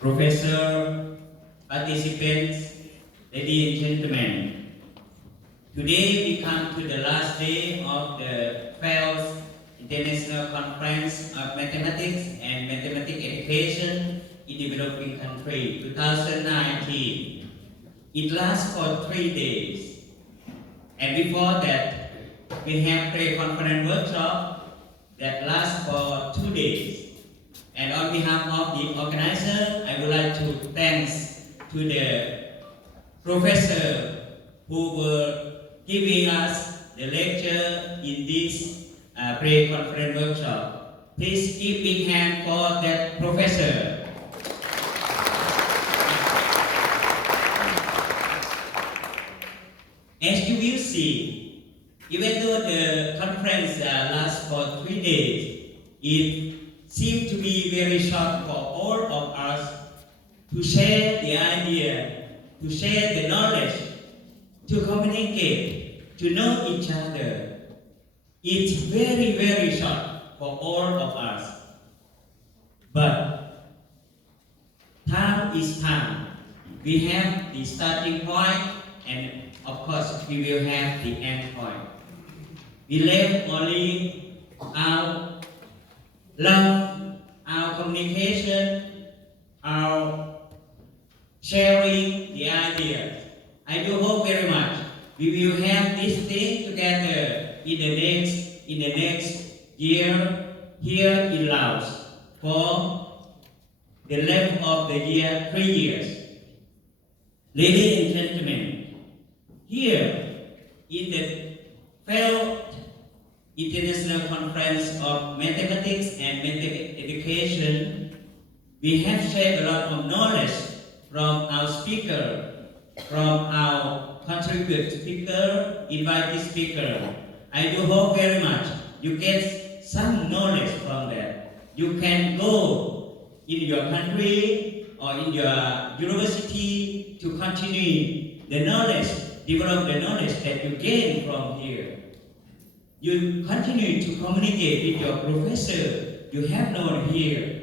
Professor, participants, ladies and gentlemen, today we come to the last day of the 12th International Conference of Mathematics and Mathematics Education in Developing Countries 2019. It lasts for 3 days. And before that, we have pre-conference workshop that lasts for 2 days. And on behalf of the organizer, I would like to thank to the professor who were giving us the lecture in this pre-conference workshop. Please give big hand for that professor. As you will see, even though the conference lasts for 3 days, it seems to be very short for all of us to share the idea, to share the knowledge, to communicate, to know each other. It's very, very short for all of us. But time is time. We have the starting point, and of course we will have the end point. We left only our love, our communication, our sharing the ideas. I do hope very much we will have this thing together in the next year here in Laos for the length of the year 3 years. Ladies and gentlemen, here in the 12th International Conference of Mathematics and Mathematics Education, we have shared a lot of knowledge from our speaker, from our contributing speaker, invited speaker. I do hope very much you get some knowledge from that. You can go in your country or in your university to continue the knowledge, develop the knowledge that you gain from here. You continue to communicate with your professor you have known here.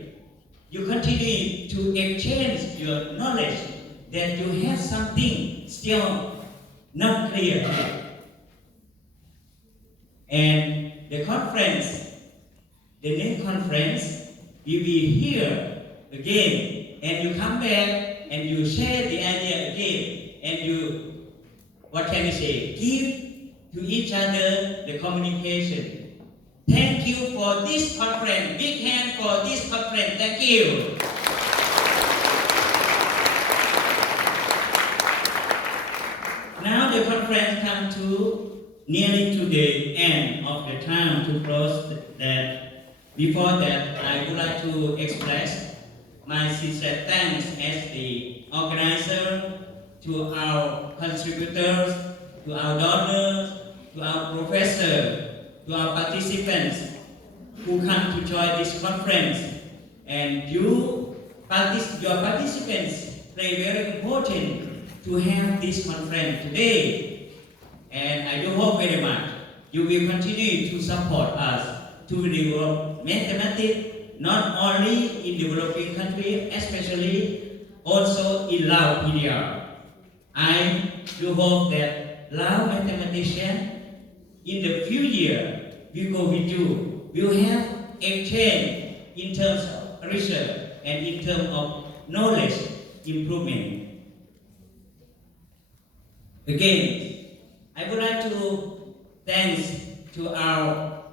You continue to exchange your knowledge that you have something still not clear. And the conference, the next conference, you will be here again, and you come back and you share the idea again, and you, what can you say, give to each other the communication. Thank you for this conference. Big hand for this conference. Thank you. Now the conference comes to nearly to the end of the time to close that. Before that, I would like to express my sincere thanks as the organizer to our contributors, to our donors, to our professor, to our participants who come to join this conference. And your participants play very important to have this conference today. And I do hope very much you will continue to support us to develop mathematics not only in developing countries, especially also in Laos PDR. I do hope that Lao mathematicians in the future will go with you, will have exchange in terms of research and in terms of knowledge improvement. Again, I would like to thank to our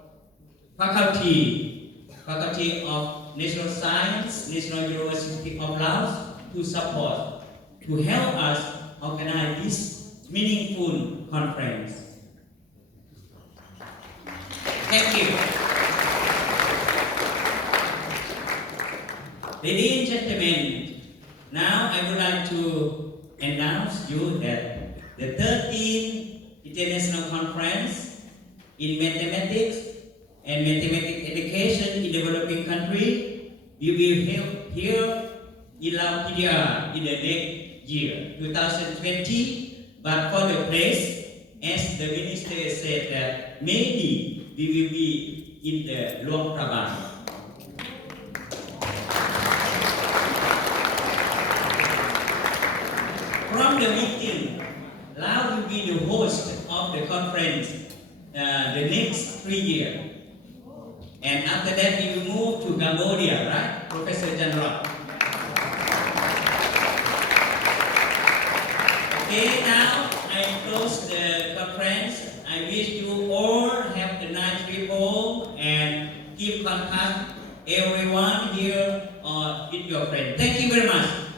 faculty of National Science, National University of Laos to support, to help us organize this meaningful conference. Thank you. Ladies and gentlemen, now I would like to announce you that the 13th International Conference in Mathematics and Mathematics Education in Developing Countries will be held here in Laos PDR in the next year, 2020. But for the place, as the minister said that maybe we will be in the Luang Prabang. the meeting, Lao will be the host of the conference the next 3 years. And after that, we will move to Cambodia, right, Professor Janrot? Okay, now I close the conference. I wish you all have a nice trip home and keep contact everyone here or with your friends. Thank you very much.